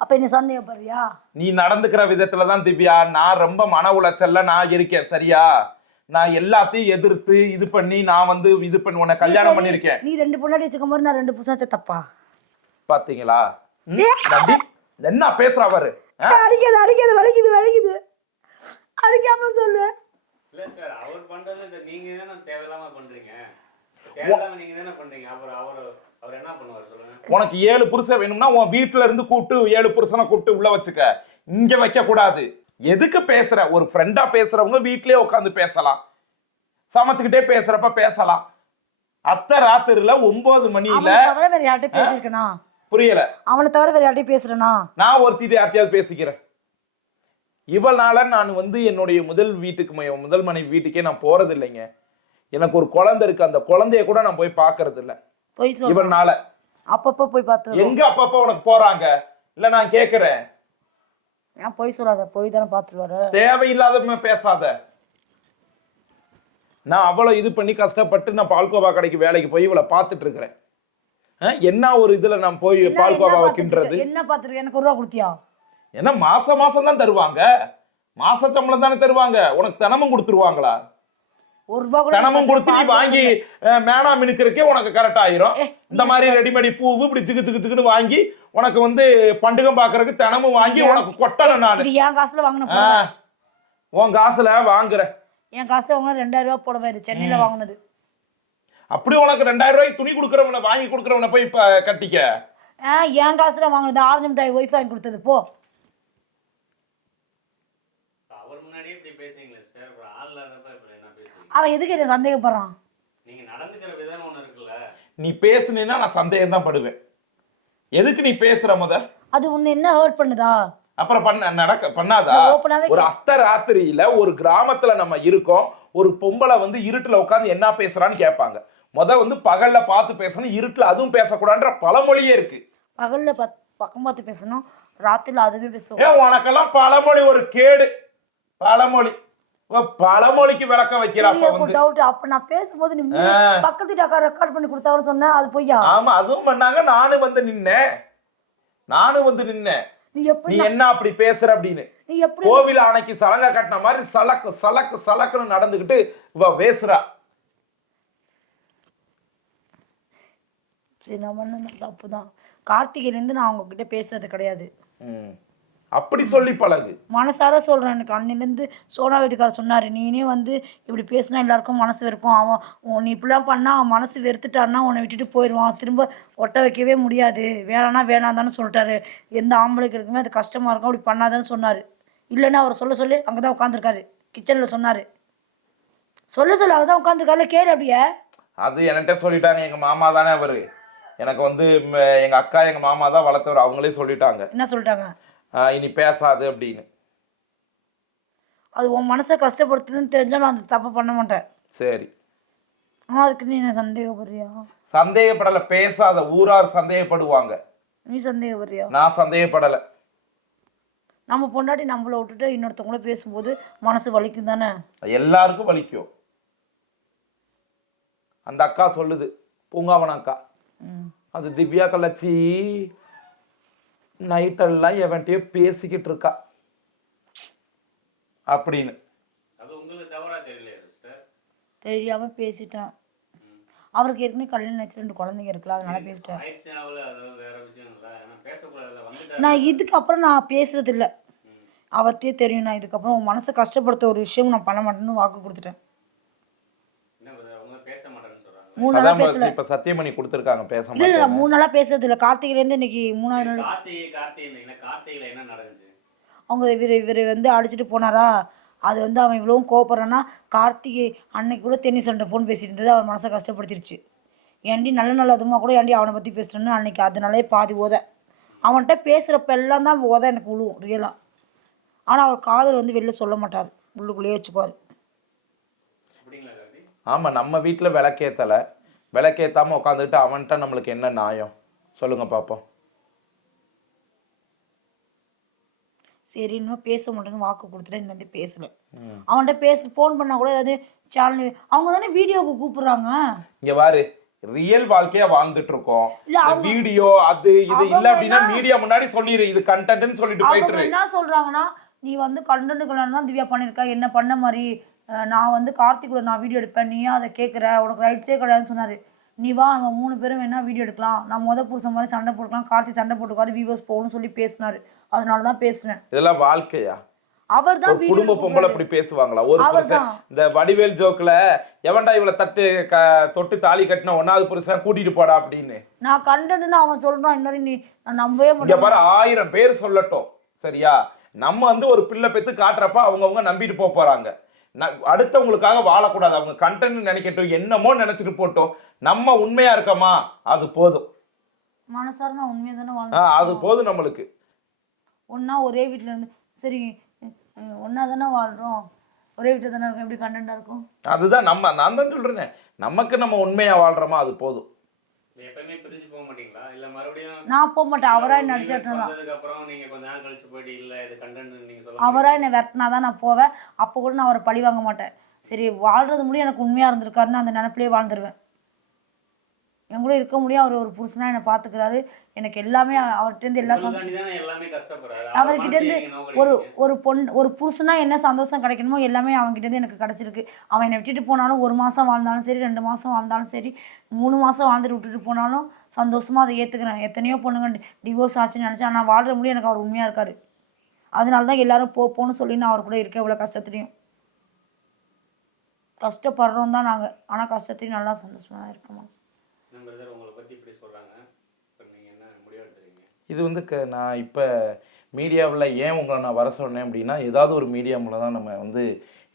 அப்ப என்ன சந்தேகப்படுறியா? நீ நடந்துக்கிற விதத்துலதான் திவ்யா நான் ரொம்ப மன உளைச்சல்ல நான் இருக்கேன். சரியா? நான் எல்லாத்தையும் எதிர்த்து இது பண்ணி நான் வந்து இது பண்ணி உன்னை கல்யாணம் பண்ணிருக்கேன். நீ 2 பொண்டாட்டி வச்சுக்கும் போது நான் 2 புருஷன் தப்பா? பாத்தீங்களா? என்ன பேசுற அவரு? அடிக்காது அடிக்காது, வலிக்குது வலிக்குது, அடிக்காம சொல்லு. இல்ல சார், அவர் பண்றது நீங்க தானே தேவையில்லாம பண்றீங்க. தேவையில்லாம நீங்க தானே பண்றீங்க. அவர் என்ன பண்ணுவார் சொல்லுங்க? உனக்கு 7 புருஷன் வேணும்னா உன் வீட்டுல இருந்து கூப்பிட்டு 7 புருஷனை கூப்பிட்டு உள்ள வச்சுக்க. இங்க வைக்க கூடாது. எதுக்கு பேசுற? ஒரு ஃப்ரெண்டா பேசுறவங்க வீட்லயே உட்காந்து பேசலாம், சமைச்சுக்கிட்டே பேசுறப்ப பேசலாம். அத்தை ராத்திரில 9 மணியில தவிர வேற யார்கிட்ட பேசிருக்கனா? புரியல. அவனை தவிர வேற யார்கிட்ட பேசுறனா? நான் ஒருத்திட்டு யார்கிட்டயாவது பேசிக்கிறேன். இவளால நான் வந்து என்னுடைய முதல் மனைவி வீட்டுக்கே நான் போறது இல்லைங்க. எனக்கு ஒரு குழந்தை இருக்கு, அந்த குழந்தைய கூட நான் போய் பாக்குறது இல்ல இவனால. அப்பப்ப போய் பார்த்து எங்க அப்பப்ப உனக்கு போறாங்க? இல்ல நான் கேக்குறேன். ஏன் போய் சொல்லாத, போய் தானே பார்த்துட்டு வர. தேவையில்லாத பேசாத. நான் அவ்வளவு இது பண்ணி கஷ்டப்பட்டு நான் பால்கோவா கடைக்கு வேலைக்கு போய் இவளை பார்த்துட்டு இருக்கிறேன். என்ன ஒரு இதுல நான் போய் பால்கோவா வைக்கின்றது? என்ன பார்த்துருக்க? எனக்கு 1 ரூபா கொடுத்தியா? ஏன்னா மாசம் தான் தருவாங்க. மாச சம்பளம் தானே தருவாங்க. உனக்கு தினமும் கொடுத்துருவாங்களா? 1 ரூபா கூட தினமும் கொடுத்து நீ வாங்கி மேனா மினுக்கிறதுக்கே உனக்கு கரெக்ட் ஆயிரும். இந்த மாதிரி ரெடிமேடி பூவு இப்படி திக்குன்னு வாங்கி உனக்கு வந்து பண்டுகம் பாக்குறதுக்கு தினமும் வாங்கி உனக்கு கொட்டணும். நான் என் காசுல வாங்கினேன். உன் காசுல வாங்குற? என் காசுல வாங்கினா 2000 ரூபாய் போட வேறு சென்னையில வாங்கினது. அப்படி உனக்கு 2000 ரூபாய்க்கு துணி கொடுக்குறவன வாங்கி கொடுக்குறவன போய் கட்டிக்க. என் காசுல வாங்கினது. ஆரஞ்சு மிட்டாய் ஒய்ஃப் வாங்கி கொடுத்தது. போ. அவர் முன்னாடியே இப்படி பேசுறீங்களே சார், ஒரு ஆள் இல்லாதப்ப இப்படி என்ன பேசுறீங்க? அவன் எதுக்கு என்ன சந்தேகப்படுறான்? நீங்க நடந்துக்கிற விதம் ஒண்ணு இருக்குல்ல. நீ பேசுனீன்னா நான் சந்தேகம் தான் படுவேன். எதுக்கு நீ பேசுற முத? அது உன்னை என்ன ஹர்ட் பண்ணுதா? அப்புறம் பண்ணாதா? ஒரு அத்தை ராத்திரியில ஒரு கிராமத்துல நம்ம இருக்கோம். ஒரு பொம்பளை வந்து இருட்டுல உட்காந்து என்ன பேசுறான்னு கேட்பாங்க. வந்து பகல்ல பார்த்து பேசணும், இருட்டுல அதுவும் பேசக்கூடாதுன்ற பழமொழியே இருக்கு. பகல்ல பக்கம் பார்த்து பேசணும், ராத்திரில அதுவே பேசுவோம். உனக்கெல்லாம் பழமொழி ஒரு கேடு. பழமொழிக்கு விளக்கம் வைக்கிறப்ப வந்து டவுட். அப்ப நான் பேசும்போது நீ பக்கத்து வீட்டுல ரெக்கார்ட் பண்ணி கொடுத்தாங்கன்னு சொன்ன, அது பொய்யா? ஆமா, அதுவும் பண்ணாங்க. நானும் வந்து நின்னேன். நீ என்ன அப்படி பேசுற அப்படின்னு. கோவில் அன்னைக்கு சலங்கா கட்டின மாதிரி சலக்குன்னு நடந்துகிட்டு இவ பேசுறா. சரி, நான் பண்ண தப்புதான். கார்த்திகையில இருந்து நான் அவங்க கிட்ட பேசுறது கிடையாது. அப்படி சொல்லி பழகு. மனசார சொல்றேன். எனக்கு அன்னிலேருந்து சோனா வீட்டுக்காரர் சொன்னாரு, நீனே வந்து இப்படி பேசினா எல்லாருக்கும் மனசு வெறுக்கும். அவன் நீ இப்படிலாம் பண்ணா அவன் மனசு வெறுத்துட்டான்னா உன்னை விட்டுட்டு போயிடுவான், திரும்ப ஒட்ட வைக்கவே முடியாது, வேணான்னா வேணாந்தான்னு சொல்லிட்டாரு. எந்த ஆம்பளைக்கு இருக்குமே அது கஷ்டமா இருக்கும், அப்படி பண்ணாதான்னு சொன்னாரு. இல்லைன்னா அவர் சொல்லி அங்கதான் உட்காந்துருக்காரு, கிச்சன்ல சொன்னாரு. சொல்லு அங்கதான் உட்காந்துருக்காருல, கேளு. அப்படியே அது என்கிட்ட சொல்லிட்டாங்க. எங்க மாமா தானே அவரு. எனக்கு வந்து எங்க அக்கா எங்க மாமா தான் வளர்த்தவர். அவங்களே சொல்லிட்டாங்க. என்ன சொல்லிட்டாங்க? இனி பேசாது அப்படின்னு. அது உன் மனசை கஷ்டப்படுத்துதுன்னு தெரிஞ்சா நான் அந்த தப்பு பண்ண மாட்டேன். சரி. அதுக்கு நீ என்ன சந்தேகப்படுறியா? சந்தேகப்படல, பேசாத. ஊரார் சந்தேகப்படுவாங்க. நீ சந்தேகப்படுறியா? நான் சந்தேகப்படல. நம்ம பொண்டாட்டி நம்மளை விட்டுட்டு இன்னொருத்தவங்கள பேசும்போது மனசு வலிக்கும் தானே? எல்லாருக்கும் வலிக்கும். அந்த அக்கா சொல்லுது, பூங்காவன அக்கா, அது திவ்யா கள்ளச்சி நைட்டெல்லாம் எவன்கிட்டயோ பேசிக்கிட்டு இருக்கா அப்படின்னு. அது உங்களுக்கு தவறா தெரியலையா சிஸ்டர்? தெரியாம பேசிட்டேன். அவருக்கு ஏற்கனவே கல்யாணம் ஆச்சு, 2 குழந்தைங்க இருக்கலாம், அதனால பேசிட்டேன். நான் இதுக்கப்புறம் நான் பேசுறது இல்லை. அவர்கிட்டயே தெரியும் நான் இதுக்கப்புறம் உன் மனசை கஷ்டப்படுத்த ஒரு விஷயம் நான் பண்ண மாட்டேன்னு வாக்கு கொடுத்துட்டேன். 3 நாளா பேசல. இப்ப சத்தியமணி கொடுத்திருக்காங்க பேச மாட்டேன். இல்ல 3 நாளா பேசுறது இல்ல. கார்த்திகைல இருந்து இன்னைக்கு 3ஆவது நாள். கார்த்திகைல என்ன நடந்துச்சு? அவங்க இவரு வந்து அடிச்சுட்டு போனாரா, அது வந்து அவன் இவ்வளவும் கோபப்படுறான்னா, கார்த்திகை அன்னைக்கு கூட டென்னிஸ் சென்டர் ஃபோன் பேசிட்டு இருந்தது அவர் மனசை கஷ்டப்படுத்திருச்சு. ஏன்டி நல்ல அதுமா கூட ஏன்டி அவனை பற்றி பேசுகிறேன்னு அன்னைக்கு அதனாலே பாதி ஓத. அவன்கிட்ட பேசுகிறப்ப எல்லாம் தான் ஓத எனக்கு விழுவும் ரியலாக. ஆனால் அவர் காதல் வந்து வெளில சொல்ல மாட்டார், உள்ளுக்குள்ளேயே வச்சுப்பார். ஆமாம், நம்ம வீட்டில் விளக்கேற்றாமல் உட்காந்துக்கிட்டு அவன்கிட்ட நம்மளுக்கு என்ன நியாயம் சொல்லுங்க பார்ப்போம். சரி, இன்னும் பேச மாட்டேன்னு வாக்கு கொடுத்துட்டு இன்னும் வந்து பேசல. அவன்கிட்ட ஃபோன் பண்ணால் கூட ஏதாவது சேனல் அவங்க தானே வீடியோவுக்கு கூப்பிடுறாங்க. இங்கே பாரு, ரியல் வாழ்க்கையா வாழ்ந்துட்டு இருக்கோம். இல்ல இந்த அவங்க வீடியோ அது இது இல்ல அவங்க அப்படின்னா என்ன மீடியா முன்னாடி சொல்லிடு இது கண்டென்ட்னு சொல்லிட்டு அவங்க போயிட்டு. என்ன சொல்றாங்கன்னா, நீ வந்து கண்டென்ட்க்குள்ள தான் திவ்யா பண்ணியிருக்க. என்ன பண்ண மாரி. நான் வந்து கார்த்திக் கூட நான் வீடியோ எடுப்பேன். நீ ஏன் அத கேட்குற? உனக்கு ரைட்ஸே கிடையாதுன்னு சொன்னாரு. நீ வா நம்ம 3 பேரும் வேணா வீடியோ எடுக்கலாம். நான் புருஷன் மாரி சண்டை போட்டுக்கலாம். கார்த்திக் சண்டை போட்டுக்குவாரு. வியூவர்ஸ் போகும்னு சொல்லி பேசினாரு. அதனால தான் பேசுனேன். இதெல்லாம் வாழ்க்கையா? அவர் தான் ஒரு வீடியோ குடும்ப எடுக்க பொம்பளை கூப்பிட்டாரு. இப்படி பேசுவாங்களா? ஒரு அவர் புருஷன் தான். இந்த வடிவேல் ஜோக்ல எவன்டா இவள தொட்டு தாலி கட்டின 1வது புருஷன் கூட்டிட்டு போடா அப்படின்னு. நான் கண்டென்ட்னு அவன் சொல்றான். இன்னொரு நீ நான் நம்பவே இங்க மாட்டேன். பாரு 1000 பேர் சொல்லட்டும் சரியா? நம்ம வந்து ஒரு பிள்ளை பெத்து காட்டுறப்ப அவங்கவங்க நம்பிட்டு போறாங்க. அடுத்தவங்களுக்காக வாழக்கூடாது. அவங்க கண்டென்ட் நினைக்கட்டும், என்னமோ நினைச்சிட்டு போட்டோம். நம்ம உண்மையா இருக்கமா அது போதும். மனசார நான் உண்மையா தானே அது வாழ்ந்துட்டு போதும் நம்மளுக்கு. ஒண்ணா ஒரே வீட்ல இருந்து சரி ஒண்ணா தானே வாழ்றோம். ஒரே வீட்ல தானே இருக்கோம். எப்படி கண்டென்ட்டா இருக்கும்? அதுதான் நான் தான் சொல்றேன். நமக்கு நம்ம உண்மையா வாழ்றோமா அது போதும். எப்பவுமே பிரிஞ்சு போக மாட்டீங்களா? இல்ல மறுபடியும் நான் போக மாட்டேன். அவரா என்ன viewers அடிச்சாட்டு தான். வந்ததுக்கு அப்புறம் நீங்க கொஞ்ச நாள் கழிச்சு போயிட்டு இல்ல இது கண்டென்ட் நீங்க சொல்ல அவரா என்ன விரட்டினா தான் நான் போவேன். அப்போ கூட நான் அவரை பழி வாங்க மாட்டேன். சரி வாழ்றது முடியும் எனக்கு உண்மையா இருந்திருக்காருன்னு அந்த நினைப்பிலே வாழ்ந்துருவேன். என் கூட இருக்க முடியும். அவர் ஒரு புருஷனா என்னை பார்த்துக்கிறாரு. எனக்கு எல்லாமே அவர்கிட்டேருந்து எல்லா உங்களுக்காண்டி தானே எல்லாமே கஷ்டப்படுறாரு. அவர் அவர்கிட்டேருந்து மனசை நீங்க ஒரு நோக்கடிக்கிறீங்க. ஒரு புருஷனா என்ன சந்தோஷம் கிடைக்கணுமோ எல்லாமே அவன்கிட்டேருந்து எனக்கு கிடைச்சிருக்கு. அவன் என்னை விட்டுட்டு போனாலும் 1 மாசம் வாழ்ந்தாலும் சரி, 2 மாசம் வாழ்ந்தாலும் சரி, 3 மாசம் வாழ்ந்துட்டு விட்டுட்டு போனாலும் சந்தோஷமா அதை ஏத்துக்கிறேன். எத்தனையோ பொண்ணுங்க டிவோர்ஸ் ஆச்சுன்னு நினைச்சேன். ஆனா வாழ்ற முடியும் எனக்கு அவர் உண்மையா இருக்காரு. அதனால தான் எல்லாரும் போன்னு சொல்லி நான் அவர் கூட இருக்கேன் இவ்வளோ கஷ்டத்துலையும். கஷ்டப்படுறோம் தான் நாங்க. ஆனா கஷ்டத்துலையும் நல்லா சந்தோஷமா தான் இருக்கோம். என்ன பிரதர் உங்களை பத்தி இப்படி சொல்றாங்க. இப்ப நீங்க என்ன முடிவு எடுத்துறீங்க? இது வந்து நான் இப்போ மீடியாவில் ஏன் உங்களை நான் வர சொன்னேன் அப்படின்னா, ஏதாவது ஒரு மீடியா மூலம் தான் நம்ம வந்து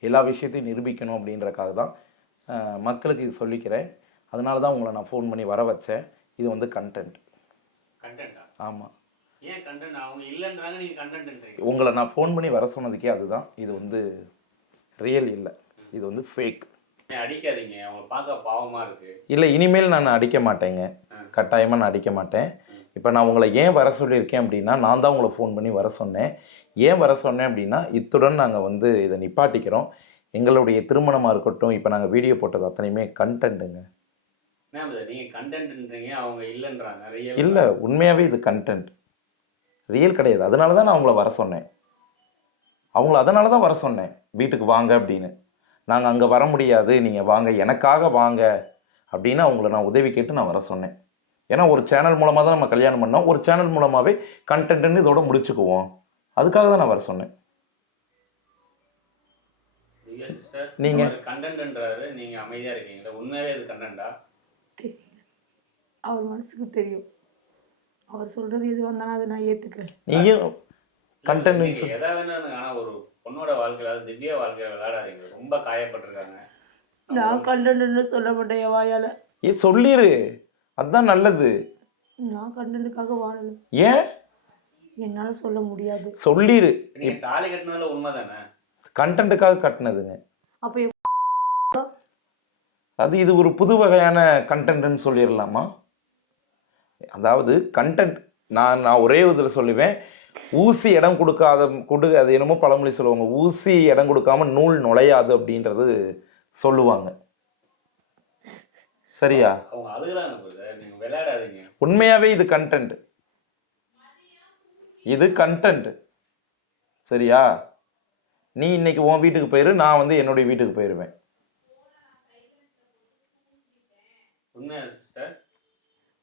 எல்லா விஷயத்தையும் நிரூபிக்கணும் அப்படின்றக்காக தான் மக்களுக்கு இது சொல்லிக்கிறேன். அதனால தான் உங்களை நான் ஃபோன் பண்ணி வர வச்சேன். இது வந்து கண்டென்ட். கண்டென்ட்டா? ஆமாம். ஏன் கண்டென்ட்? அவங்க இல்லைன்றாங்க, நீங்க கண்டென்ட்ன்றீங்க. உங்களை நான் ஃபோன் பண்ணி வர சொன்னதுக்கே அதுதான். இது வந்து ரியல் இல்லை, இது வந்து ஃபேக். அடிக்காதீங்க, அவங்க பார்க்க பாவமா இருக்கு. இல்லை இனிமேல் நான் அடிக்க மாட்டேங்க. கட்டாயமாக நான் அடிக்க மாட்டேன். இப்போ நான் உங்களை ஏன் வர சொல்லியிருக்கேன் அப்படின்னா, நான் தான் உங்களை ஃபோன் பண்ணி வர சொன்னேன். ஏன் வர சொன்னேன் அப்படின்னா, இத்துடன் நாங்கள் வந்து இதை நிப்பாட்டிக்கிறோம். எங்களுடைய திருமணமாக இருக்கட்டும், இப்போ நாங்கள் வீடியோ போட்டது அத்தனையுமே கண்டென்ட்டுங்க. என்ன நீங்க கண்டென்ட்ன்றீங்க, அவங்க இல்லைன்றாங்க. இல்லை உண்மையாகவே இது கண்டென்ட், ரியல் கிடையாது. அதனால தான் நான் உங்களை வர சொன்னேன். அவங்கள அதனால தான் வர சொன்னேன், வீட்டுக்கு வாங்க அப்படின்னு. நாங்கள் அங்கே வர முடியாது, நீங்கள் வாங்க, எனக்காக வாங்க அப்படின்னு அவங்கள நான் உதவி கேட்டு நான் வர சொன்னேன். ஏன்னா ஒரு சேனல் மூலமாக தான் நம்ம கல்யாணம் பண்ணோம். ஒரு சேனல் மூலமாகவே கண்டென்ட்னு இதோட முடிச்சுக்குவோம். அதுக்காக தான் நான் வர சொன்னேன். நீங்க கண்டென்ட்ன்றாரு, நீங்க அமைதியா இருக்கீங்களா? உண்மையாவே இது கண்டென்ட்டா? தெரியல. அவர் மனசுக்கு தெரியும். அவர் சொல்றது எது வந்தாலும் அதை நான் ஏத்துக்கிறேன். நீயும் கண்டென்ட் நீங்க எதா வேணாலும், ஆனா ஒரு பொண்ணோட வாழ்க்கையில, அது திவ்யா வாழ்க்கையில விளையாடாதீங்க. ரொம்ப காயப்பட்டிருக்காங்க. நான் கண்டென்ட்னு சொல்ல மாட்டேன் என் வாயால. சொல்லிரு, அதுதான் நல்லது. நான் கண்டென்ட்டுக்காக வாழல. ஏன் என்னால சொல்ல முடியாது. சொல்லிரு. நீங்க தாலி கட்டினதுல உண்மைதானே? கண்டென்ட்டுக்காக கட்டினதுங்க. அப்ப அது இது ஒரு புது வகையான கண்டென்ட்னு சொல்லிடலாமா? அதாவது கண்டென்ட் நான் ஒரே இதில் சொல்லுவேன், ஊசி இடம் கொடுக்காத அது என்னமோ பழமொழி சொல்லுவாங்க, ஊசி இடம் கொடுக்காம நூல் நுழையாது அப்படின்றது சொல்லுவாங்க. சரியா? அவங்க அழுகுறாங்க பிரதர், நீங்க விளையாடாதீங்க. உண்மையாவே இது கண்டென்ட், இது கண்டென்ட். சரியா? நீ இன்னைக்கு உன் வீட்டுக்கு போயிரு, நான் வந்து என்னுடைய வீட்டுக்கு போயிருவேன். உண்மையா சிஸ்டர்?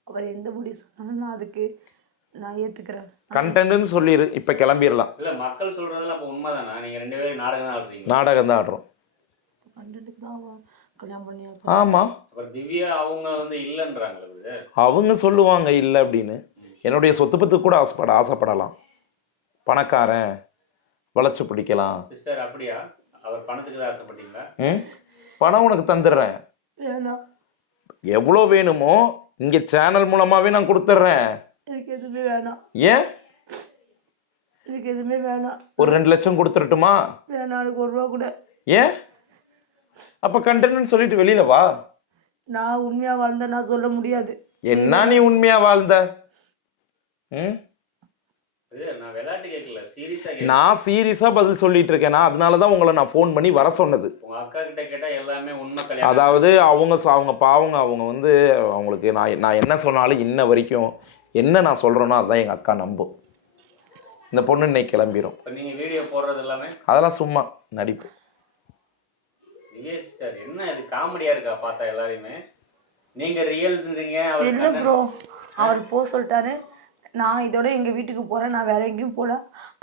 அவர் எந்த முடிவு சொன்னாலும் நான் அதுக்கு நான் ஏத்துக்கிறேன். கண்டென்ட்னு சொல்லிரு, இப்ப கிளம்பிடலாம். இல்ல மக்கள் சொல்றதெல்லாம் அப்ப உண்மைதானா? நீங்க 2 பேரும் நாடகம் தான் ஆடுறீங்க. நாடகம் தான் ஆடுறோம். கண்டென்ட்டுக்கு தான் கல்யாணம் பண்ணி ஆமா. அப்புறம் திவ்யா அவங்க வந்து இல்லைன்றாங்களே பிரதர். அவங்க சொல்லுவாங்க இல்லை அப்படின்னு. என்னுடைய சொத்து பத்து கூட ஆசைப்படலாம். பணக்காரன் வளைச்சு பிடிக்கலாம். சிஸ்டர் அப்படியா? அவர் பணத்துக்கு தான் ஆசைப்பட்டீங்களா? பணம் உனக்கு தந்துடுறேன். வேணாம். எவ்வளோ வேணுமோ இங்கே சேனல் மூலமாகவே நான் கொடுத்துட்றேன். எனக்கு எதுவுமே வேணாம். ஏன்? எனக்கு எதுவுமே வேணாம். ஒரு 2 லட்சம் கொடுத்துடட்டுமா? வேணாம், எனக்கு 1 ரூபா கூட. ஏன்? அப்போ கண்டென்ட்னு சொல்லிட்டு வெளியில வா. நான் உண்மையா வாழ்ந்த நான் சொல்ல முடியாது. என்ன நீ உண்மையா வாழ்ந்த? நான் விளையாட்டு கேட்கல, சீரியஸா கேட்கல. நான் சீரியஸா பதில் சொல்லிட்டு இருக்கேன். நான் அதனால தான் உங்களை நான் ஃபோன் பண்ணி வர சொன்னது. உங்க அக்கா கிட்ட கேட்டா எல்லாமே உண்மை கல்யாணம். அதாவது அவங்க பாவங்க, அவங்க வந்து அவங்களுக்கு நான் என்ன சொன்னாலும் இன்ன வரைக்கும் என்ன நான் சொல்றேனோ அதுதான் எங்க அக்கா நம்பும். இந்த பொண்ணு இன்னைக்கு கிளம்பிடும். இப்ப நீங்க வீடியோ போடுறது எல்லாமே அதெல்லாம் சும்மா நடிப்பு. இல்லையே சிஸ்டர், என்ன இது காமெடியா இருக்கா பார்த்தா எல்லாரையுமே? நீங்க ரியல்ன்றீங்க, அவர் இல்லை ப்ரோ, அவர் போக சொல்லிட்டாரு. நான் இதோட எங்கள் வீட்டுக்கு போகிறேன், நான் வேற எங்கேயும் போகல.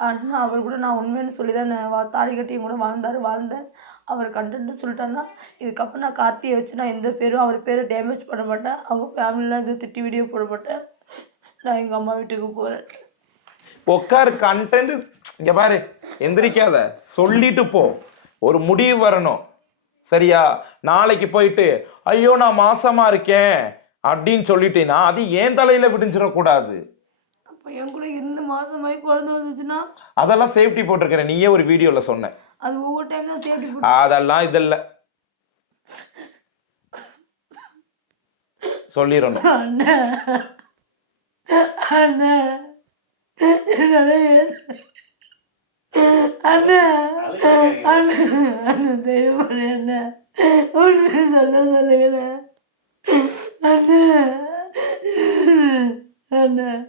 ஆனால் அவர் கூட நான் உண்மைன்னு சொல்லி தான் தாலி கட்டி என் கூட வாழ்ந்தேன். அவர் கண்டென்ட்டு சொல்லிட்டாருன்னா இதுக்கப்புறம் நான் கார்த்தியை வச்சு நான் எந்த பேரும் அவர் பேரை டேமேஜ் பண்ண மாட்டேன். அவங்க ஃபேமிலியில் எதுவும் திட்டி வீடியோ போட மாட்டேன். நான் எங்கள் அம்மா வீட்டுக்கு போகிறேன். உட்காரு, கண்டென்ட் இங்க பாரு, எந்திரிக்காத, சொல்லிட்டு போ. ஒரு முடிவு வரணும், சரியா? நாளைக்கு போயிட்டு ஐயோ நான் மாசமா இருக்கேன் அப்படின்னு சொல்லிட்டேன்னா அது ஏன் தலையில விடிஞ்சிடக்கூடாது. அப்போ என் கூட இந்த மாதமாகி குழந்தை வந்துச்சுன்னா அதெல்லாம் சேஃப்டி போட்டிருக்கிறேன், நீயே ஒரு வீடியோல சொன்ன. அது ஒவ்வொரு டைம் தான் சேஃப்டி போட்டு. அதெல்லாம் இதல்ல சொல்லிடணும். அண்ணன் அண்ணன் என்னால அண்ணன் அண்ணன் அண்ணன் தெய்வம் அண்ணன் உண்மையை சொல்லுங்க அண்ணன் அண்ணன்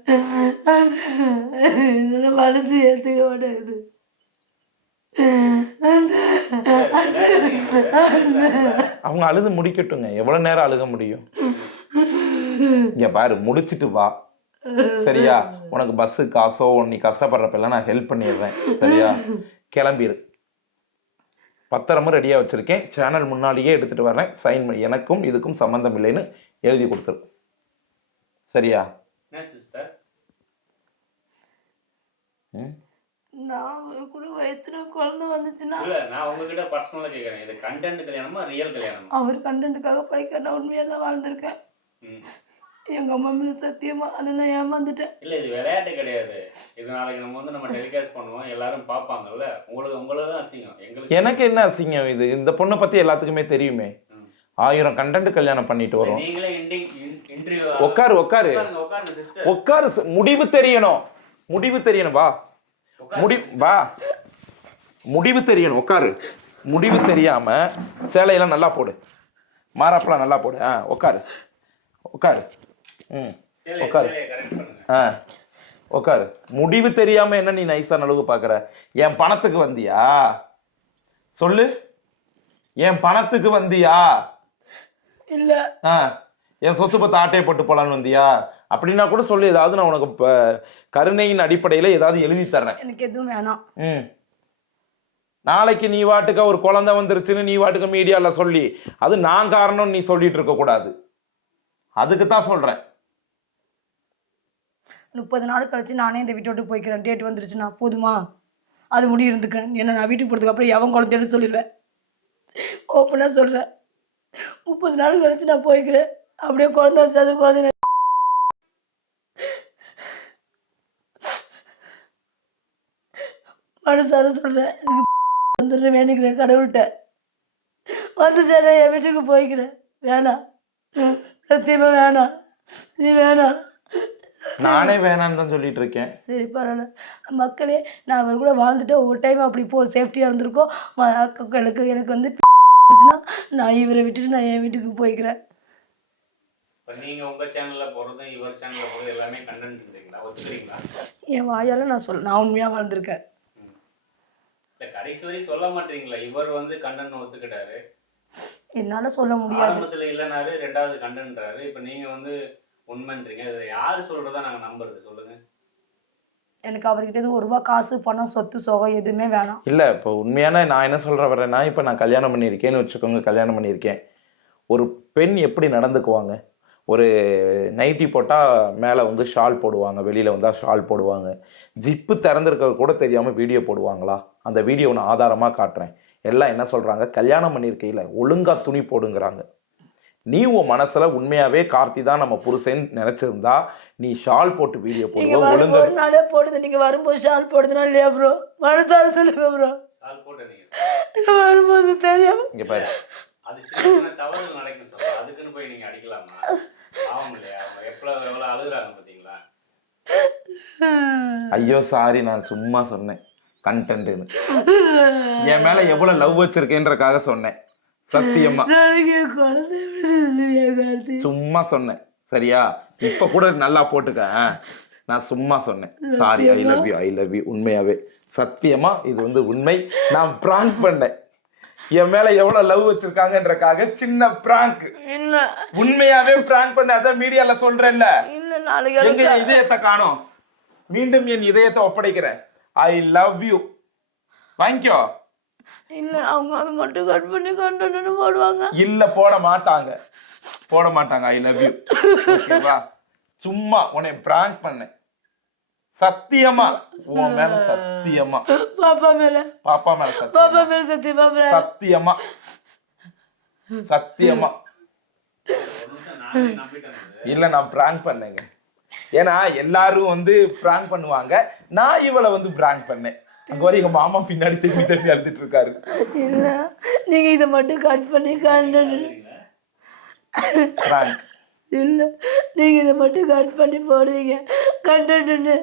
அண்ணன் என்னோட மனசு ஏற்றுக்க மாட்டேங்குது. அவங்க அழுது முடிக்கட்டுங்க, எவ்வளவு நேரம் அழுக முடியும்? இங்க பாரு, முடிச்சிட்டு வா, சரியா? உனக்கு பஸ்ஸு காசோ நீ கஷ்டப்படுறப்பெல்லாம் நான் ஹெல்ப் பண்ணிடுறேன், சரியா? கிளம்பிடு. பத்திரமும் ரெடியா வச்சிருக்கேன், சேனல் முன்னாடியே எடுத்துட்டு வர்றேன். சைன் பண்ணி எனக்கும் இதுக்கும் சம்பந்தம் இல்லைன்னு எழுதி கொடுத்துரு, சரியா? நான் கூட வயித்துல குழந்தை வந்துச்சுன்னா இல்ல, நான் உங்ககிட்ட பர்சனலா கேக்குறேன், இது கண்டென்ட் கல்யாணமா ரியல் கல்யாணமா? அவர் கண்டென்ட்டுக்காக படிக்க நான் உண்மையாக தான் வாழ்ந்திருக்கேன். எங்க அம்மா மேல சத்தியமா நான் ஏமாந்துட்டேன். இல்ல, இது விளையாட்டு கிடையாது. இது நாளைக்கு நம்ம டெலிகாஸ்ட் பண்ணுவோம், எல்லாரும் பாப்பாங்கல்ல. உங்களுக்கு தான் அசிங்கம், எங்களுக்கு எனக்கு என்ன அசிங்கம்? இது இந்த பொண்ணை பத்தி எல்லாத்துக்குமே தெரியுமே. 1000 கண்டென்ட் கல்யாணம் பண்ணிட்டு வரோம். நீங்களே இன்டர்வியூ உட்காரு உட்காரு சிஸ்டர், உட்காரு. முடிவு தெரியணும், முடிவு தெரியணும். வா வா, முடிவு தெரியணும். உட்காரு. முடிவு தெரியாம சேலையெல்லாம் நல்லா போடு, மாறாப்பெல்லாம் நல்லா போடு. உட்காரு உட்காரு. உட்காரு. உட்காரு. முடிவு தெரியாம என்ன நீ நைஸா நழுவு பாக்குற? என் பணத்துக்கு வந்தியா? சொல்லு, என் பணத்துக்கு வந்தியா? இல்ல. என் சொத்து பத்து ஆட்டையை போட்டு போலான்னு வந்தியா? அப்படின்னா கூட சொல்லு, ஏதாவது நான் உனக்கு கருணையின் அடிப்படையில ஏதாவது எழுதி தர்றேன். எனக்கு எதுவும் வேணாம். நாளைக்கு நீ வாட்டுக்க ஒரு குழந்தை வந்துருச்சுன்னு நீ வாட்டுக்க மீடியால சொல்லி அது நான் காரணம் நீ சொல்லிட்டு இருக்க கூடாது. அதுக்கு தான் சொல்றேன். 30 நாள் கழிச்சு நானே இந்த வீட்டை விட்டு போய்க்கிறேன். டேட் வந்துருச்சுன்னா போதுமா? அது முடி இருந்துக்கிறேன். ஏன்னா நான் வீட்டுக்கு போகிறதுக்கு அப்புறம் எவன் குழந்தைன்னு சொல்லிடுவேன். ஓப்பனாக சொல்கிறேன். 30 நாள் கழிச்சு நான் போய்க்கிறேன். அப்படியே குழந்தை வச்சு அது குழந்தை மனசார சொல்கிறேன். எனக்கு வந்துடுறேன், வேணிக்கிறேன் கடவுள்கிட்ட. வந்து சரி என் வீட்டுக்கு போய்க்கிறேன். வேணாம், சத்தியமா வேணாம், நீ வேணாம். நானே வேணான்னு தான் சொல்லிட்டு இருக்கேன். சரி பரவாயில்ல மக்களே, நான் அவர் கூட வாழ்ந்துட்டு ஒவ்வொரு டைம் அப்படி சேஃப்டியாக இருந்திருக்கோம். எனக்கு வந்து நான் இவரை விட்டுட்டு நான் என் வீட்டுக்கு போய்க்கிறேன். நீங்க உங்க சேனல்ல போறது, இவர் சேனல்ல போறது எல்லாமே கண்டென்ட்ன்றீங்களா? ஒத்துக்கிறீங்களா? என் வாயால நான் உண்மையா வாழ்ந்திருக்கேன். இல்ல, கடைசி வரைக்கும் சொல்ல மாட்டீங்களா? இவர் வந்து கண்டென்ட் ஒத்துக்கிட்டாரு, என்னால சொல்ல முடியாது. ஆரம்பத்துல இல்லைனாரு, ரெண்டாவது கண்டென்ட்றாரு. இப்ப நீங்க வந்து உண்மைன்றீங்க. இதை யாரு சொல்றதா நாங்க நம்புறது? சொல்லுங்க. எனக்கு அவர்கிட்ட இருந்து 1 ரூபா காசு பணம் சொத்து சோகம் எதுவுமே வேணாம். இல்ல, இப்போ உண்மையான நான் என்ன சொல்ற வரேன்னா, இப்போ நான் கல்யாணம் பண்ணியிருக்கேன்னு வச்சுக்கோங்க. கல்யாணம் பண்ணியிருக்கேன். ஒரு பெண் எப்படி நடந்துக்குவாங்க? ஒரு நைட்டி போட்டால் மேலே வந்து ஷால் போடுவாங்க, வெளியில் வந்தால் ஷால் போடுவாங்க. ஜிப்பு திறந்துருக்கிறது கூட தெரியாமல் வீடியோ போடுவாங்களா? அந்த வீடியோ நான் ஆதாரமாக காட்டுறேன். எல்லாம் என்ன சொல்கிறாங்க? கல்யாணம் பண்ணியிருக்கையில் ஒழுங்காக துணி போடுங்கிறாங்க. நீ உன் மனசுல உண்மையாவே கார்த்தி தான் நம்ம புருஷன் நினைச்சிருந்தா நீ ஷால் போட்டு வீடியோ போடுவ. ஒழுங்கா ஒரு நாளே போடுது. நீங்க வரும்போது ஷால் போடுதுனா இல்லையா ப்ரோ? மனசார சொல்லுங்க ப்ரோ. ஷால் போடுறீங்க வரும்போது தெரியாம. இங்க பாரு, அது சின்ன தவறு நடக்கும் சார். அதுக்குன்னு போய் நீங்க அடிக்கலாமா? ஆகும் இல்லையா? எவ்வளவு அழுகுறாங்க பாத்தீங்களா? ஐயோ சாரி, நான் சும்மா சொன்னேன் கண்டென்ட்னு. என் மேல எவ்வளவு லவ் வச்சிருக்கேன்றக்காக சொன்னேன். சத்தியமா சும்மா சொன்னேன். சரியா? இப்ப கூட நல்லா போட்டுக்க. நான் சும்மா சொன்னேன். Sorry. I love you, I love you. உண்மையாவே சத்தியமா இது வந்து உண்மை. நான் பிராங்க் பண்ணேன். என் மேல எவ்வளவு லவ் வச்சிருக்காங்கன்றக்காக சின்ன பிராங்க். உண்மையாவே பிராங்க் பண்ண. அதான் மீடியால சொல்றேன்ல. எங்க என் இதயத்தை காணோம். மீண்டும் என் இதயத்தை ஒப்படைக்கிறேன். I love you. வாங்கிக்கோ. இல்ல அவங்க அதை மட்டும் கட் பண்ணி கண்டன்னு போடுவாங்க. இல்ல போட மாட்டாங்க, போட மாட்டாங்க. ஐ லவ் யூ. ஓகேவா? சும்மா உன்னை பிராங்க் பண்ணேன். சத்தியமா உன் மேல சத்தியமா. பாப்பா மேல, பாப்பா மேல பாப்பா சத்தியமா. மேல சத்தியமா. சத்தியமா சத்தியமா. இல்ல நான் பிராங்க் பண்ணேங்க. ஏன்னா எல்லாரும் வந்து பிராங்க் பண்ணுவாங்க, நான் இவளை வந்து பிராங்க் பண்ணேன். அங்க வரை எங்க மாமா பின்னாடி திரும்பி திரும்பி அழுதுட்டு இருக்காரு. இல்ல நீங்க இதை மட்டும் கட் பண்ணி கண்டன்னு. பிராங்க் இல்ல நீங்க இதை மட்டும் கட் பண்ணி போடுவீங்க கண்டன்னு.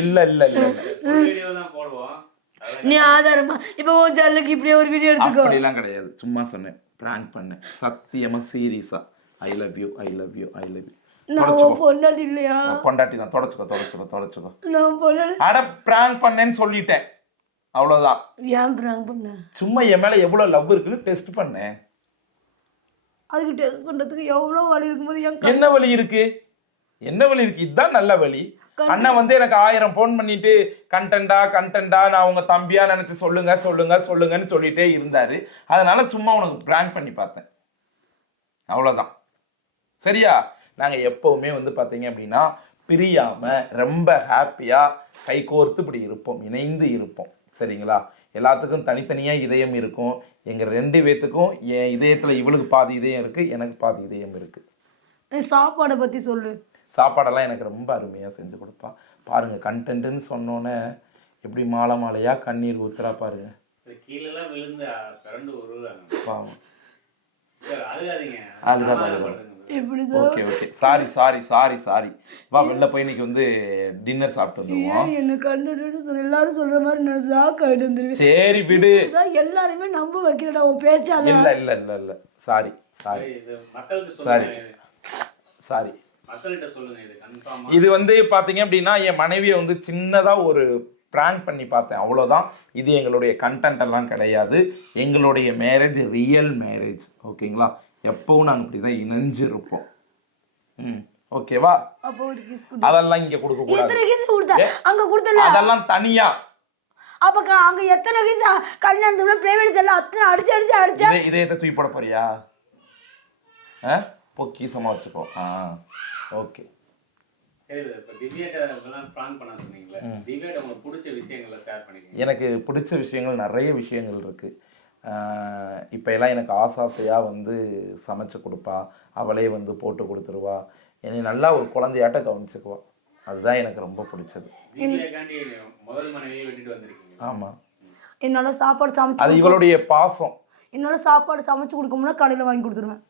இல்ல இல்ல இல்ல வீடியோ தான் போடுவோம். நீ ஆதாரமா இப்ப உன் சேனலுக்கு இப்படியே ஒரு வீடியோ எடுத்துக்கோ. அப்படிலாம் கிடையாது. சும்மா சொன்னேன், பிராங்க் பண்ணேன். சத்தியமா சீரியஸா. ஐ love you, I love you, I love you. நான் பொண்டாட்டி இல்லையா? பொண்டாட்டி தான். தொடச்சுக்கோ. நான் பொண்டாட்டி. அட பிராங்க் பண்ணேன்னு சொல்லிட்டேன், அவ்வளவுதான். ஏன் பிராங்க் பண்ண? சும்மா என் மேல எவ்வளவு லவ் இருக்குன்னு டெஸ்ட் பண்ணேன். அதுக்கு டெஸ்ட் பண்றதுக்கு எவ்வளவு வலி இருக்கும்போது என்ன வலி இருக்கு? என்ன வலி இருக்கு? இதுதான் நல்ல வலி. அண்ணன் வந்து எனக்கு 1000 போன் பண்ணிட்டு கண்டென்டா நான் உங்க தம்பியா நினைச்சு சொல்லுங்கன்னு சொல்லிட்டே இருந்தாரு. அதனால சும்மா உனக்கு பிராங்க் பண்ணி பார்த்தேன், அவ்வளவுதான். சரியா? நாங்க எப்பவுமே வந்து பாத்தீங்க அப்படின்னா பிரியாம ரொம்ப ஹாப்பியா கைகோர்த்து இப்படி இருப்போம், இணைந்து இருப்போம். சரிங்களா? எல்லாத்துக்கும் தனித்தனியா இதயம் இருக்கும். எங்க 2 பேத்துக்கும் என் இதயத்துல இவளுக்கு பாதி இதயம் இருக்கு, எனக்கு பாதி இதயம் இருக்கு. சாப்பாடை பத்தி சொல்லு. சாப்பாடெல்லாம் எனக்கு ரொம்ப அருமையா செஞ்சு கொடுப்பா. பாருங்க, கண்டென்ட்னு சொன்னோன்னே எப்படி மாலையா கண்ணீர் ஊத்துறா பாருங்க. கீழெல்லாம் விழுந்து பிறண்டு உருவாங்க. பாவம். அழுகாதீங்க. Okay sorry. வா வெளில போய் இன்னைக்கு வந்து டின்னர் சாப்பிட்டு வந்துருவோம். என்ன கண்டுட்டு எல்லாரும் சொல்ற மாதிரி நான் ஷாக் ஆயிட்டு வந்துருவேன். சரி விடு. எல்லாருமே நம்ப வைக்கிறடா உன் பேச்சால. இல்ல சாரி. மக்கள்கிட்ட சொல்லுங்க. இது கன்ஃபார்மா. இது வந்து பாத்தீங்க அப்படின்னா என் மனைவியை வந்து சின்னதா ஒரு பிராங்க் பண்ணி பார்த்தேன், அவ்வளோதான். இது எங்களுடைய கண்டென்ட் எல்லாம் கிடையாது. எங்களுடைய மேரேஜ் ரியல் மேரேஜ். ஓகேங்களா? எப்பவும் நாங்கள் இப்படிதான் இணைஞ்சிருப்போம். ஓகேவா? அதெல்லாம் இங்க கொடுக்க கூடாது. அதெல்லாம் தனியா. அப்ப அங்க எத்தனை கிஸ் கல்யாணத்துல பிரைவேட் எல்லாம் அத்தனை அடிச்சு இதயத்தை தூக்கி போட போறியா? பொக்கிசமா வச்சுக்கோ. ஓகே. எனக்கு பிடிச்ச விஷயங்கள் நிறைய விஷயங்கள் இருக்கு. இப்போ எல்லாம் எனக்கு ஆசையாக வந்து சமைச்சு கொடுப்பா, அவளே வந்து போட்டு கொடுத்துருவா, என்னை நல்லா ஒரு குழந்தையாட்ட கவனிச்சுக்குவா. அதுதான் எனக்கு ரொம்ப பிடிச்சது. ஆமா, என்னோட சாப்பாடு சமைச்சு அது இவளுடைய பாசம். என்னோட சாப்பாடு சமைச்சு கொடுக்கணும்னா கடையில் வாங்கி கொடுத்துருவேன்.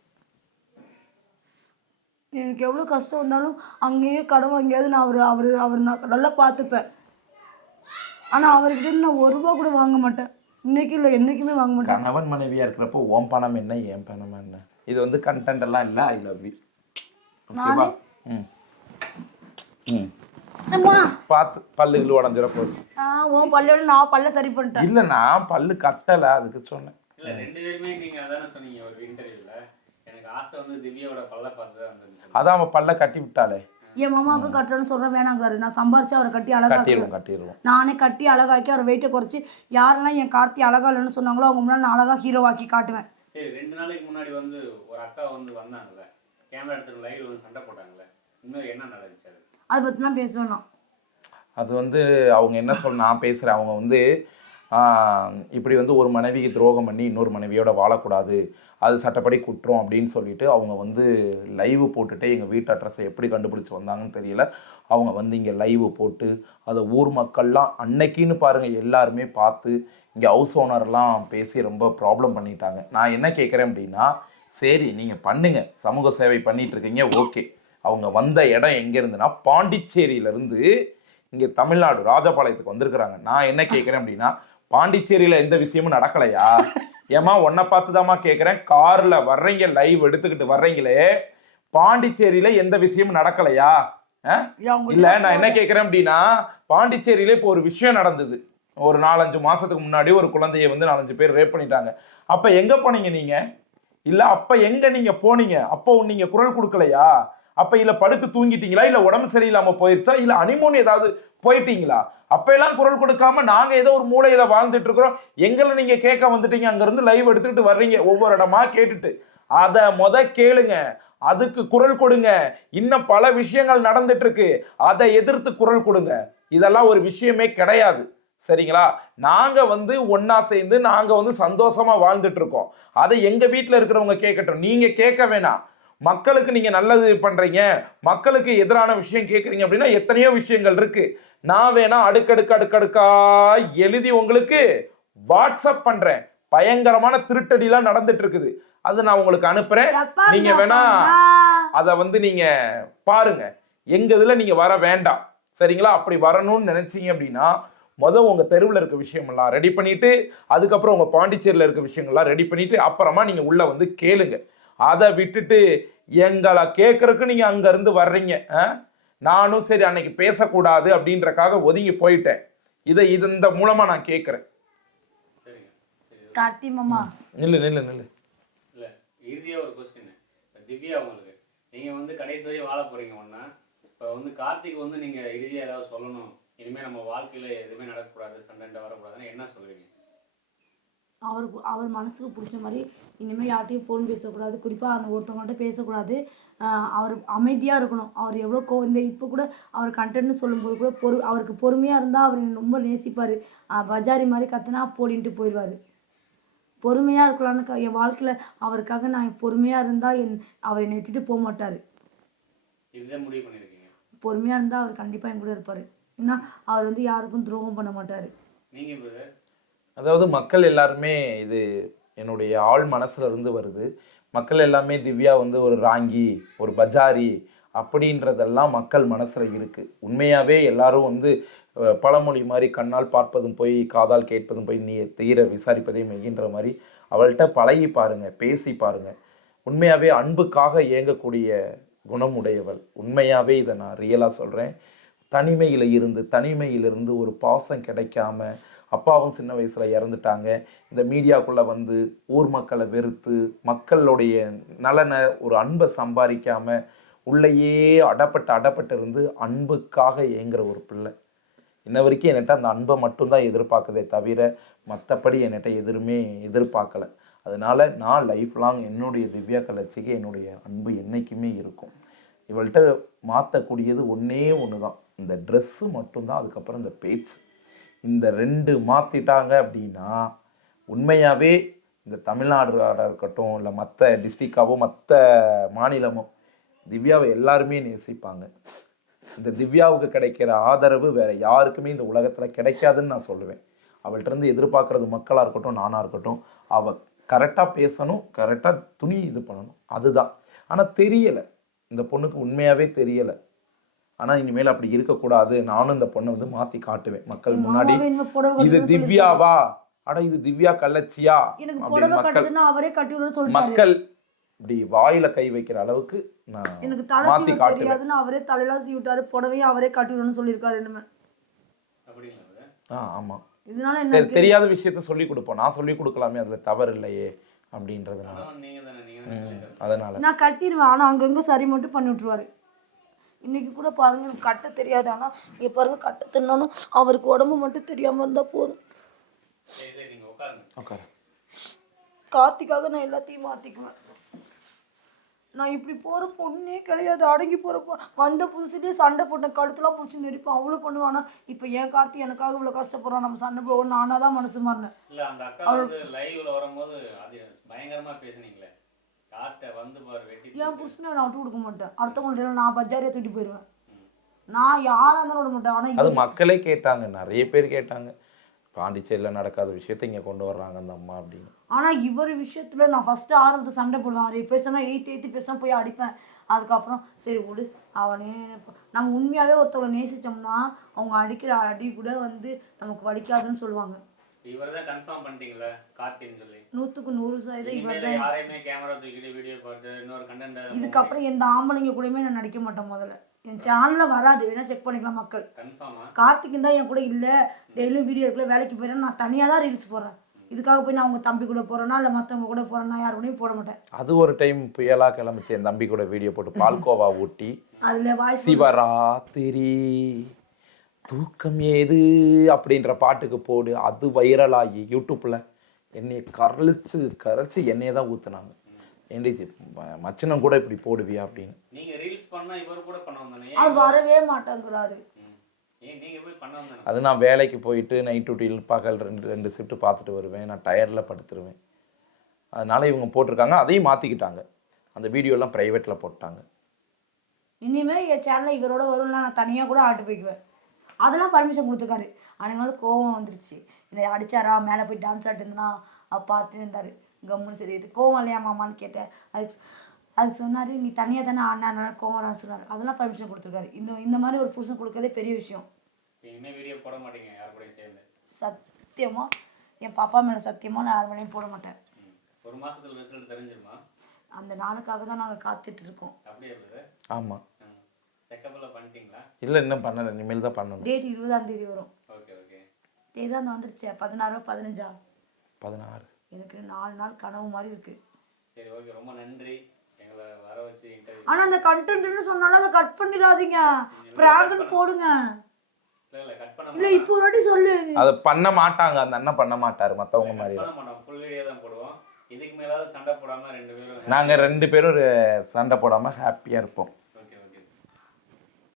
எனக்கு எவ்வளோ கஷ்டம் வந்தாலும் அங்கேயே கடன் வாங்கியாவது நான் அவர் நான் நல்லா பார்த்துப்பேன். ஆனால் அவர்கிட்ட நான் ₹1 கூட வாங்க மாட்டேன். இன்னைக்கு இல்லை, என்னைக்குமே வாங்க மாட்டேன். கணவன் மனைவியா இருக்கிறப்போ உன் பணம் என்ன என் பணம் என்ன? இது வந்து கண்டென்ட் எல்லாம் இல்லை. ஐ லவ் யூ. ஓகேவா? பார்த்து பல்லுகள் உடஞ்சிட போகுது. உன் பல்லோட நான் பல்ல சரி பண்ணிட்டேன். இல்லை, நான் பல்லு கட்டலை, அதுக்கு சொன்னேன். இல்லை, 2 பேருமே நீங்க அதானே சொன்னீங்க ஒரு இன்டர்வியூல. எனக்கு ஆசை வந்து திவ்யாவோட பல்ல பார்த்து தான் வந்தது. அதான் அவன் பல்ல கட்டி விட்டாளே. என் மாமாவுக்கு கட்டுறேன்னு சொல்ற வேணாங்கிறாரு. நான் சம்பாரிச்சு அவரை கட்டி கட்டிடுவோம். நானே கட்டி அழகாக்கி அவரை வெயிட்டை குறைச்சி யாரெல்லாம் என் கார்த்தி அழகா இல்லைன்னு சொன்னாங்களோ அவங்க முன்னாடி நான் அழகா ஹீரோவாக்கி காட்டுவேன். சரி, 2 நாளைக்கு முன்னாடி வந்து ஒரு அக்கா வந்து வந்தாங்கல்ல, கேமரா எடுத்து லைவ்ல வந்து சண்டை போட்டாங்கல்ல, இன்னும் என்ன நடந்துச்சு? அதை பற்றிலாம் பேசுவேன் நான். அது வந்து அவங்க என்ன சொல்ல, நான் பேசுகிறேன். அவங்க வந்து இப்படி வந்து ஒரு மனைவிக்கு துரோகம் பண்ணி இன்னொரு மனைவியோட வாழக்கூடாது, அது சட்டப்படி குற்றம் அப்படின்னு சொல்லிட்டு அவங்க வந்து லைவ் போட்டுட்டு எங்கள் வீட்டு அட்ரஸை எப்படி கண்டுபிடிச்சி வந்தாங்கன்னு தெரியல. அவங்க வந்து இங்கே லைவ் போட்டு அதை ஊர் மக்கள்லாம் அன்னைக்குன்னு பாருங்கள் எல்லாருமே பார்த்து இங்கே ஹவுஸ் ஓனர்லாம் பேசி ரொம்ப ப்ராப்ளம் பண்ணிட்டாங்க. நான் என்ன கேட்குறேன் அப்படின்னா, சரி நீங்கள் பண்ணுங்க, சமூக சேவை பண்ணிட்டு இருக்கீங்க, ஓகே. அவங்க வந்த இடம் எங்கே இருந்துன்னா பாண்டிச்சேரியிலேருந்து இங்க தமிழ்நாடு ராஜபாளையத்துக்கு வந்திருக்கிறாங்க. நான் என்ன கேட்கிறேன் அப்படின்னா, பாண்டிச்சேரியில எந்த விஷயமும் நடக்கலையா? ஏமா உன்னை பார்த்துதாம்மா கேட்கிறேன். கார்ல வர்றீங்க, லைவ் எடுத்துக்கிட்டு வர்றீங்களே, பாண்டிச்சேரியில எந்த விஷயமும் நடக்கலையா? இல்ல நான் என்ன கேட்கிறேன் அப்படின்னா, பாண்டிச்சேரியில இப்போ ஒரு விஷயம் நடந்தது. ஒரு 4-5 மாசத்துக்கு முன்னாடி ஒரு குழந்தையை வந்து 4-5 பேர் ரேப் பண்ணிட்டாங்க. அப்ப எங்க போனீங்க நீங்க? இல்ல அப்ப எங்க நீங்க போனீங்க? அப்போ நீங்க குரல் கொடுக்கலையா? அப்ப இல்ல படுத்து தூங்கிட்டீங்களா? இல்ல உடம்பு சரியில்லாம போயிருச்சா? இல்ல அனிமோன் ஏதாவது போயிட்டீங்களா? அப்ப எல்லாம் குரல் கொடுக்காம நாங்க ஏதோ ஒரு மூலையில வாழ்ந்துட்டு இருக்கிறோம். எங்களை நீங்க கேட்க வந்துட்டீங்க. அங்க இருந்து லைவ் எடுத்துக்கிட்டு வர்றீங்க ஒவ்வொரு இடமா கேட்டுட்டு. அத கேளுங்க. அதுக்கு குரல் கொடுங்க. இன்னும் பல விஷயங்கள் நடந்துட்டு இருக்கு. அதை எதிர்த்து குரல் கொடுங்க. இதெல்லாம் ஒரு விஷயமே கிடையாது. சரிங்களா? நாங்க வந்து ஒன்னா சேர்ந்து நாங்க வந்து சந்தோஷமா வாழ்ந்துட்டு இருக்கோம். அதை எங்க வீட்டுல இருக்கிறவங்க கேட்கட்டும். நீங்க கேட்க வேணாம். மக்களுக்கு நீங்க நல்லது பண்றீங்க, மக்களுக்கு எதிரான விஷயம் கேட்கறீங்க அப்படின்னா எத்தனையோ விஷயங்கள் இருக்கு. நான் வேணா அடுக்கடுக்கா எழுதி உங்களுக்கு வாட்ஸ்அப் பண்றேன். பயங்கரமான திருட்டடிலாம் நடந்துட்டு இருக்குது. அது நான் உங்களுக்கு அனுப்புறேன். நீங்க வேணா அத வந்து நீங்க பாருங்க. எங்க இதுல நீங்க வர வேண்டாம். சரிங்களா? அப்படி வரணும்னு நினைச்சீங்க அப்படின்னா உங்க தெருவில் இருக்க விஷயமெல்லாம் ரெடி பண்ணிட்டு, அதுக்கப்புறம் உங்க பாண்டிச்சேரியில் இருக்க விஷயங்கள்லாம் ரெடி பண்ணிட்டு அப்புறமா நீங்க உள்ள வந்து கேளுங்க. அதை விட்டுட்டு எங்களை கேட்கறதுக்கு நீங்க அங்க இருந்து வர்றீங்க. நானும் சரி அன்னைக்கு பேசக்கூடாது அப்படின்றக்காக ஒதுங்கி போயிட்டேன். இந்த மூலமா நான் கேட்கிறேன். கார்த்தி மாமா நில்லு நில்லு நில்லு. இல்ல இறுதியா ஒரு கொஸ்டின். திவ்யா உங்களுக்கு நீங்க வந்து கடைசி வரையும் வாழ போறீங்க ஒண்ணா. இப்ப வந்து கார்த்திக் வந்து நீங்க இறுதியா ஏதாவது சொல்லணும், இனிமே நம்ம வாழ்க்கையில எதுவுமே நடக்கக்கூடாது, சண்டை வரக்கூடாதுன்னு என்ன சொல்லுவீங்க? அவர் மனசுக்கு பிடிச்ச மாதிரி இனிமேல் யார்ட்டையும் ஃபோன் பேசக்கூடாது, குறிப்பாக அந்த ஒருத்தவங்கள்ட்ட பேசக்கூடாது. அவர் அமைதியாக இருக்கணும். அவர் எவ்வளோ இந்த இப்போ கூட அவர் கண்டென்ட்னு சொல்லும்போது கூட அவருக்கு பொறுமையாக இருந்தால் அவர் ரொம்ப நேசிப்பார். பஜாரி மாதிரி கத்துனா போடின்ட்டு போயிடுவார். பொறுமையாக இருக்கலான்னு என் வாழ்க்கையில் அவருக்காக நான் பொறுமையாக இருந்தால் அவர் என்னை விட்டுட்டு போக மாட்டார். இதுதான் முடிவு பண்ணியிருக்கீங்க? பொறுமையாக இருந்தால் அவர் கண்டிப்பாக என் கூட இருப்பார். ஏன்னா அவர் வந்து யாருக்கும் துரோகம் பண்ண மாட்டார். நீங்க பிரதர்? அதாவது மக்கள் எல்லாருமே இது என்னுடைய ஆழ் மனசுல இருந்து வருது. மக்கள் எல்லாமே திவ்யா வந்து ஒரு ராங்கி, ஒரு பஜாரி அப்படின்றதெல்லாம் மக்கள் மனசுல இருக்கு. உண்மையாவே எல்லாரும் வந்து பழமொழி மாதிரி கண்ணால் பார்ப்பதும் போய் காதால் கேட்பதும் போய் நீ தீர விசாரிப்பதை மெய்கின்ற மாதிரி அவள்கிட்ட பழகி பாருங்க, பேசி பாருங்க. உண்மையாவே அன்புக்காக இயங்கக்கூடிய குணம் உடையவள். உண்மையாவே இதை நான் ரியலா சொல்றேன். தனிமையிலிருந்து ஒரு பாசம் கிடைக்காம, அப்பாவும் சின்ன வயசுல இறந்துட்டாங்க. இந்த மீடியாக்குள்ள வந்து ஊர் மக்களை வெறுத்து, மக்களுடைய நலனை ஒரு அன்பை சம்பாதிக்காம உள்ளேயே அடப்பட்டு இருந்து அன்புக்காக ஏங்குற ஒரு பிள்ளை. இன்ன வரைக்கும் என்கிட்ட அந்த அன்பை மட்டும்தான் எதிர்பார்க்குதே தவிர மற்றபடி என்கிட்ட எதுவுமே எதிர்பார்க்கல. அதனால நான் லைஃப் லாங் என்னுடைய திவ்யா கலர்ச்சிக்கு என்னுடைய அன்பு என்னைக்குமே இருக்கும். இவள்கிட்ட மாற்றக்கூடியது ஒன்றே ஒன்று தான், இந்த ட்ரெஸ்ஸு மட்டும்தான். அதுக்கப்புறம் இந்த பேச்சு, இந்த 2 மாற்றிட்டாங்க அப்படின்னா உண்மையாகவே இந்த தமிழ்நாடாக இருக்கட்டும், இல்லை மற்ற டிஸ்ட்ரிக்டாவோ மற்ற மாநிலமோ திவ்யாவை எல்லாருமே நேசிப்பாங்க. இந்த திவ்யாவுக்கு கிடைக்கிற ஆதரவு வேற யாருக்குமே இந்த உலகத்தில் கிடைக்காதுன்னு நான் சொல்லுவேன். அவள்கிட்ட இருந்து எதிர்பார்க்கறது மக்களாக இருக்கட்டும், நானாக இருக்கட்டும், அவள் கரெக்டாக பேசணும், கரெக்டாக துணி இது பண்ணணும், அதுதான். ஆனால் தெரியலை, இந்த பொண்ணுக்கு உண்மையாகவே தெரியலை. ஆனால் இனிமேல் அப்படி இருக்கக்கூடாது. நானும் இந்த பொண்ணை வந்து மாற்றி காட்டுவேன் மக்கள் முன்னாடி. இது திவ்யாவா, அட இது திவ்யா கள்ளச்சியா அப்படின்னு மக்கள் இப்படி வாயில கை வைக்கிற அளவுக்கு நான் எனக்கு தலை சீவ தெரியாதுன்னு அவரே தலையெல்லாம் சீவிட்டாரு, புடவையும் அவரே கட்டி விடணும்னு சொல்லியிருக்காரு. என்னமே ஆமா, இதனால என்ன தெரியாத விஷயத்த சொல்லி கொடுப்போம். நான் சொல்லி கொடுக்கலாமே, அதுல தவறு இல்லையே அப்படின்றதுனால. அதனால நான் கட்டிடுவேன், ஆனா அங்கங்க சரி மட்டும் பண்ணி விட்டுருவாரு. இன்னைக்கு கூட பாருங்க, எனக்கு கட்ட தெரியாது. ஆனா இங்க பாருங்க, கட்ட தின்னாலும் அவருக்கு உடம்பு மட்டும் தெரியாம இருந்தா போதும். கார்த்திக்காக நான் எல்லாத்தையும் மாத்திக்குவேன். நான் இப்படி போகிற பொண்ணே கிடையாது. அடங்கி போகிறப்போ வந்த புதுசுலேயே சண்டை போட்டேன், கழுத்துலாம் பிடிச்சி நெரிப்பேன், அவ்வளோ பண்ணுவேன். ஆனால் இப்போ என் கார்த்தி எனக்காக இவ்வளோ கஷ்டப்படுறான், நம்ம சண்டை போடுவோம், நானாக தான் மனசு மாறினேன். இல்லை அந்த அக்கா வந்து லைவ்ல வரும்போது அது பயங்கரமாக பேசுனீங்களே, கார்ட்டை வந்து பாரு வெட்டி. என் புருஷனை நான் விட்டு கொடுக்க மாட்டேன். அடுத்தவங்கள்ட்ட நான் பஜாரியை தூட்டி போயிடுவேன். நான் யாராக இருந்தாலும் விட மாட்டேன். ஆனால் அது மக்களே கேட்டாங்க, நிறைய பேர் கேட்டாங்க, பாண்டிச்சேரியில் நடக்காத விஷயத்த இங்கே கொண்டு வர்றாங்க அந்த அம்மா அப்படின்னு. ஆனால் இவர் விஷயத்தில் நான் ஃபஸ்ட்டு ஆரம்பத்தை சண்டை போடுவேன். அவர் பேசினா ஏற்றி பேசினா போய் அடிப்பேன். அதுக்கப்புறம் சரி விடு அவனே நம்ம உண்மையாகவே ஒருத்தவங்களை நேசித்தோம்னா அவங்க அடிக்கிற அடி கூட வந்து நமக்கு வலிக்காதுன்னு சொல்லுவாங்க. இவர்தான் கன்ஃபார்ம் பண்ணிட்டீங்களா கார்த்தின்னு சொல்லி? 100க்கு 100% இவர் இனிமேல் தான். யாரையுமே கேமரா தூக்கிட்டு வீடியோ பார்த்து இன்னொரு கண்டென்ட் இதுக்கப்புறம் எந்த ஆம்பளைங்க கூடயுமே நான் நடிக்க மாட்டேன். முதல்ல என் சேனலில் வராது, வேணா செக் பண்ணிக்கலாம் மக்கள். கன்ஃபார்மா? கார்த்திக் தான் என் கூட இல்லை, டெய்லியும் வீடியோ எடுக்கல, வேலைக்கு போயிடறேன், நான் தனியாக தான் ரீல்ஸ் போடுறேன். இதுக்காக போய் நான் உங்க தம்பி கூட போறேன்னா இல்லை மற்றவங்க கூட போறேன்னா யார் கூடயும் போட மாட்டேன். அது ஒரு டைம் புயலா கிளம்பிச்சு, என் தம்பி கூட வீடியோ போட்டு பால்கோவா ஊட்டி அதுல வாய்ஸ் சிவராத்திரி தூக்கம் ஏது அப்படின்ற பாட்டுக்கு போடு, அது வைரலாகி யூடியூப்ல என்னைய கரைச்சு என்னைய தான் ஊத்துனாங்க. ஏன்டி மச்சனம் கூட இப்படி போடுவியா அப்படின்னு. நீங்க ரீல்ஸ் பண்ணா இவர் கூட பண்ண வந்தானே, அவர் வரவே மாட்டேங்கிறாரு. ஏன் நீங்க போய் பண்ண வந்தானே? அது நான் வேலைக்கு போயிட்டு நைட் டியூட்டியில் பகல் ரெண்டு ஷிஃப்ட் பார்த்துட்டு வருவேன், நான் டயர்டில் படுத்துருவேன். அதனால இவங்க போட்டிருக்காங்க, அதையும் மாற்றிக்கிட்டாங்க, அந்த வீடியோலாம் ப்ரைவேட்டில் போட்டாங்க. இனிமே என் சேனலில் இவரோட வரும்னா நான் தனியாக கூட ஆட்டு போய்க்குவேன். அதெல்லாம் பர்மிஷன் கொடுத்துருக்காரு. அதனால கோவம் வந்துருச்சு, என்னை அடிச்சாரா, மேலே போய் டான்ஸ் ஆட்டு இருந்தா பார்த்துட்டு இருந்தாரு. கம்முன்னு சரி இது கோவம் இல்லையா மாமான்னு கேட்டேன். அதுக்கு சொன்னார், நீ தனியாக தானே ஆடினா அதனால கோவம் வரான்னு சொன்னார். அதெல்லாம் பர்மிஷன் கொடுத்துருக்காரு. இந்த மாதிரி ஒரு புருஷன் கொடுக்கறதே பெரிய விஷயம். இனிமே வீடியோ போட மாட்டீங்க யார் கூடயும் சேர்ந்து? சத்தியமாக என் பாப்பா மேலே சத்தியமாக நான் யார் மேலேயும் போட மாட்டேன். ஒரு மாசத்துல ரிசல்ட் தெரிஞ்சிருமா? அந்த நாளுக்காக தான் நாங்கள் காத்துட்டு இருக்கோம். அப்படியே இருக்குது. ஆமாம். செக்கப்ல பண்ணிட்டீங்களா? இல்லை இன்னும் பண்ணலை, இனிமேல் தான் பண்ணணும். டேட் 20ஆம் தேதி வரும். Okay okay. தேதி தான் வந்துருச்சு. 16 15 16. எனக்கு 4 நாள் கனவு மாதிரி இருக்கு. சரி ஓகே, ரொம்ப நன்றி எங்களை வர வச்சு இன்டர்வியூ. ஆனா அந்த கண்டென்ட்னு சொன்னாலும் அதை கட் பண்ணிடாதீங்க, பிராங்க்னு போடுங்க. இல்ல கட் பண்ண இல்ல இப்போ ஒரு வாட்டி சொல்லு. அதை பண்ண மாட்டாங்க, அந்த அண்ணன் பண்ண மாட்டாரு, மற்றவங்க மாதிரி. பண்ண மாட்டோம், ஃபுல் வீடியோ தான் போடுவோம். இதுக்கு மேலாவது சண்டை போடாம ரெண்டு பேரும் நாங்கள் 2 பேரும் சண்டை போடாமல் ஹாப்பியாக இருப்போம்.